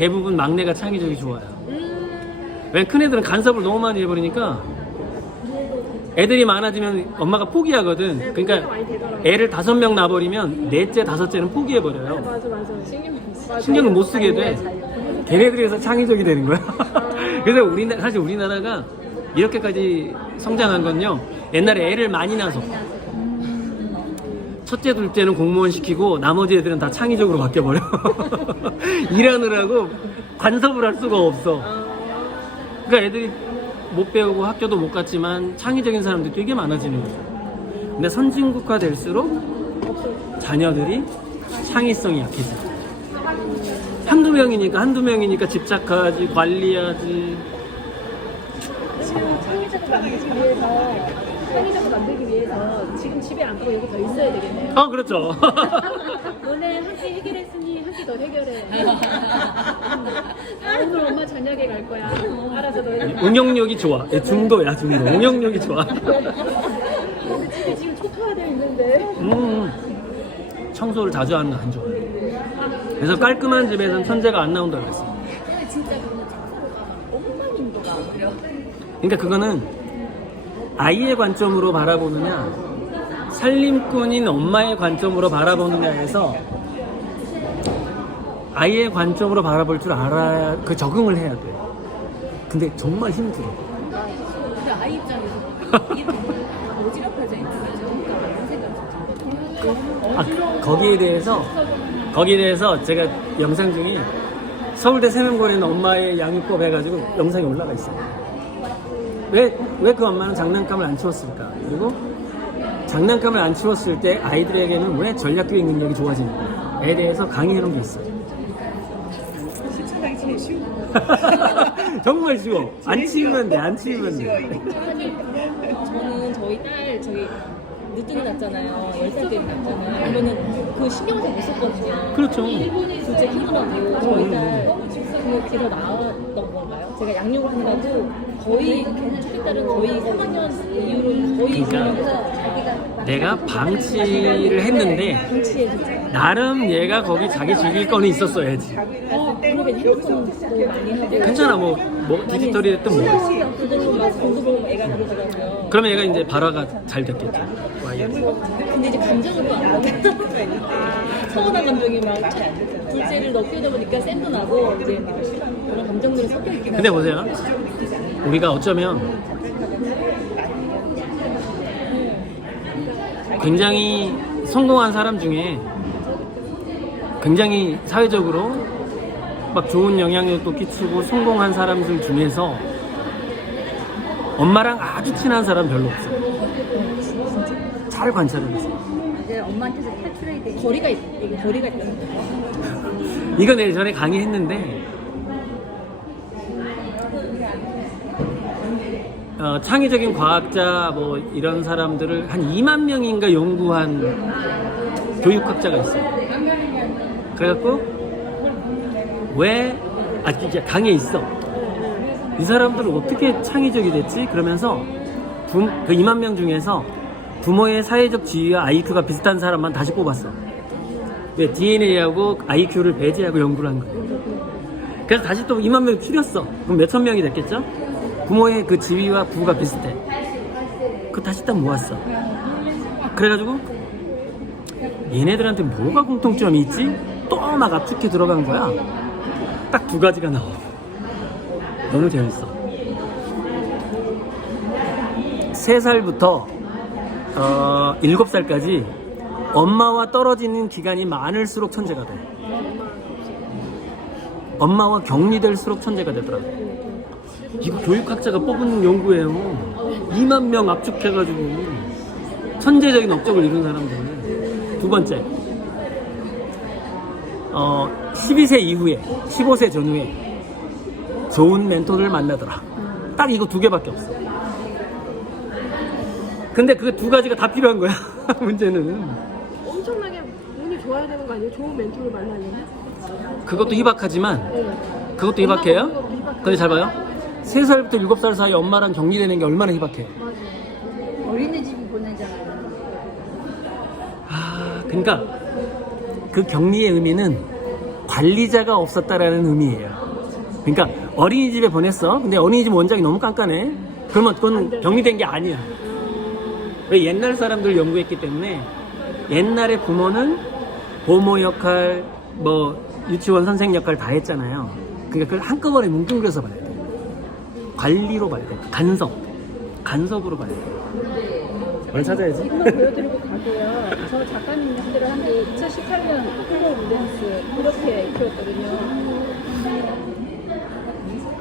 대부분 막내가 창의적이 좋아요. 음, 왜 큰애들은 간섭을 너무 많이 해버리니까 애들이 많아지면 엄마가 포기하거든. 네, 그러니까. 애를 다섯 명 낳아버리면 넷째, 다섯째는 포기해버려요. 맞아 맞아. 신경 못 신경을 못 쓰게 돼. 걔네들이 해서 창의적이 되는 거야. 그래서 우리나 사실 우리나라가 이렇게까지 성장한 건요. 옛날에 애를 많이 낳아서 첫째, 둘째는 공무원 시키고 나머지 애들은 다 창의적으로 바뀌어버려. 일하느라고 간섭을 할 수가 없어. 그러니까 애들이 못 배우고 학교도 못 갔지만 창의적인 사람들이 되게 많아지는 거죠. 근데 선진국화 될수록 자녀들이 창의성이 약해져. 한두 명이니까 한두 명이니까 집착하지 관리하지 만들기 위해서 창의적으로 만들기 위해서 지금 집에 안 가고 여기 더 있어야 되겠네요. 아 그렇죠 오늘 한 끼 해결했으니 한 끼 더 해결해. 아, 오늘 엄마 저녁에 갈 거야. 알아서 너 해. 응용력이 좋아 얘 중도야 중도 응용력이 좋아 근데 집에 지금 초토화되어 있는데. 음 청소를 자주 하는 거 안 좋아 그래서 깔끔한 집에서는 천재가 안 나온다고 그랬어 근데 진짜 그거는 청소가 엄마님도가 그래요. 그러니까 그거는 아이의 관점으로 바라보느냐 살림꾼인 엄마의 관점으로 바라보느냐에서 아이의 관점으로 바라볼 줄 알아야 그 적응을 해야 돼 근데 정말 힘들어 근데 아이 입장에서 어지럽혀져 있는. 그러니까? 아, 거기에 대해서 거기에 대해서 제가 영상 중에 서울대 세면고에는 엄마의 양육법 해가지고 영상이 올라가 있어요. 왜 왜 그 엄마는 장난감을 안 치웠을까? 그리고 장난감을 안 치웠을 때 아이들에게는 왜 전략적인 능력이 좋아지는가에 대해서 강의해 놓은 게 있어요. 정말 쉬워. 안 치우면 돼. 안 치우면 돼. 저는 저희 딸 저기 늦둥이 났잖아요. 10살 때 났잖아요. 그러면은 그 신경을 잘못 썼거든요. 그렇죠. 둘째 키우라고 저희 딸 그, 그래서 나왔던 건가요? 제가 양육을 한다고 거의 저희 딸은 거의 3학년 이후로 거의 그러니까 자기가 내가 방치를 했는데 방치해주죠. 나름 얘가 거기 자기 즐길 거는 있었어야지. 어, 그러게 핸드폰도 많이 하고. 괜찮아 뭐, 뭐 디지털이 됐든 뭐. 그때는 막 공부로 애가 그러더라고요. 그러면 얘가 이제 발화가 잘 됐겠죠. 근데 이제 감정으로 안 나게 서운한 감정이 막 둘째를 넣게 되다 보니까 쌤도 나고 이제 그런 감정들이 섞여 있긴 근데. 보세요. 우리가 어쩌면 굉장히 성공한 사람 중에 굉장히 사회적으로 막 좋은 영향력도 끼치고 성공한 사람들 중에서 엄마랑 아주 친한 사람 별로 없어요. 잘 관찰해보세요. 엄마한테서 탈출해야 돼. 거리가 있, 거리가 있다는 거예요. 이거 내 전에 강의했는데 어, 창의적인 과학자 뭐 이런 사람들을 한 2만 명인가 연구한 교육학자가 있어요. 그래갖고 왜 아, 진짜 강의에 있어. 이 사람들은 어떻게 창의적이 됐지? 그러면서 부, 그 2만 명 중에서 부모의 사회적 지위와 IQ가 비슷한 사람만 다시 뽑았어. 네, DNA하고 IQ를 배제하고 연구를 한 거예요. 그래서 다시 또 2만 명이 줄였어. 그럼 몇천 명이 됐겠죠? 부모의 그 지위와 부가 비슷해. 그 다시 딱 모았어. 그래가지고 얘네들한테 뭐가 공통점이 있지? 또 막 압축해 들어간 거야. 딱 두 가지가 나와. 너무 재밌어. 세 살부터 어, 일곱 살까지 엄마와 떨어지는 기간이 많을수록 천재가 돼. 엄마와 격리될수록 천재가 되더라고. 이거 교육학자가 뽑은 연구예요. 2만 명 압축해가지고 천재적인 업적을 이룬 사람들. 두 번째, 어, 12세 이후에, 15세 전후에 좋은 멘토를 만나더라. 딱 이거 두 개밖에 없어. 근데 그 두 가지가 다 필요한 거야. 문제는. 엄청나게 운이 좋아야 되는 거 아니에요? 좋은 멘토를 만나려면? 그것도 희박하지만 네. 그것도 희박해요. 근데 잘 봐요. 3살부터 7살 사이 엄마랑 격리되는 게 얼마나 희박해. 어린이집 보내잖아요. 아, 그러니까 그 격리의 의미는 관리자가 없었다라는 의미예요. 그러니까 어린이집에 보냈어. 근데 어린이집 원장이 너무 깐깐해. 그러면 그건 격리된 게 아니야. 왜 옛날 사람들 연구했기 때문에 옛날에 부모는 보모 역할, 뭐 유치원 선생 역할 다 했잖아요. 그러니까 그걸 한꺼번에 뭉뚱그려서 봐야 돼. 관리로 봐야 돼. 간섭, 간섭으로 봐야 돼. 뭘 찾아야지? 이것만 보여드리고 가고요. 저 작가님 한대로 한게 2018년 홀로 루덴스 이렇게 키웠거든요.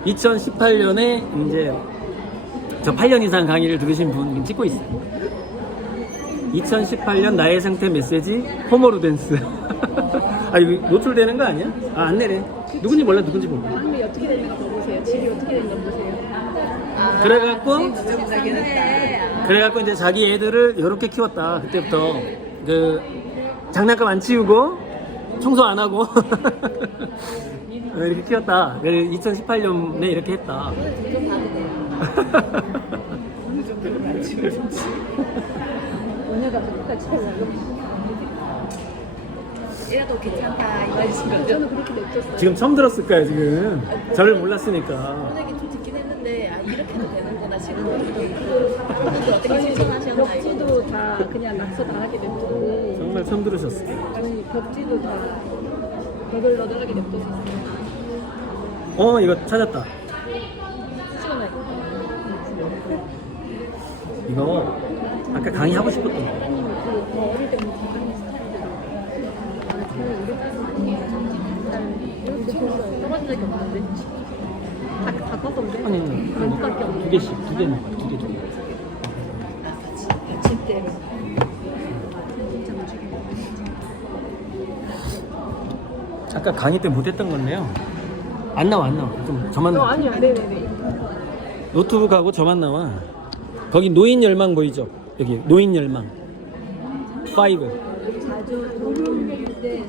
2018년에 이제 저 8년 이상 강의를 들으신 분 지금 찍고 있어요. 2018년 나의 상태 메시지 호모루덴스. 아 이거 노출되는 거 아니야? 아 안 내래. 누군지 몰라 누군지 몰라. 방금이 어떻게 되는가 보세요. 집이 어떻게 되는가 보세요. 그래갖고 그래갖고 이제 자기 애들을 이렇게 키웠다. 그때부터 그 장난감 안 치우고 청소 안 하고 이렇게 키웠다. 2018년에 이렇게 했다. 오늘가 똑같이 하려고. 이라도 괜찮다 이 말씀인가요? 저는 그렇게 냅뒀어요. 지금 처음 들었을 거야 지금. 저를 몰랐으니까. 선생님 좀 듣긴 했는데 아 이렇게도 되는구나 지금 그 어떻게 실천하셨나 벽지도 다 그냥 낙서 다 하게 냅두고 정말 처음 들으셨을 거예요. 아니 벽지도 다 너덜너덜하게 냅뒀었어요. 어 이거 찾았다. 이거 아까 강의하고 싶었던 거. 아니. 아. 두 개씩 두 개는 두 개, 두 개. 아까 강의 때 못했던 건데요. 안 나와 안 나와. 좀 저만 어, 나와. 아니요. 네네네. 노트북하고 저만 나와. 거기 노인 열망 보이죠? 여기 노인 열망. 5. 자주 녹음될 때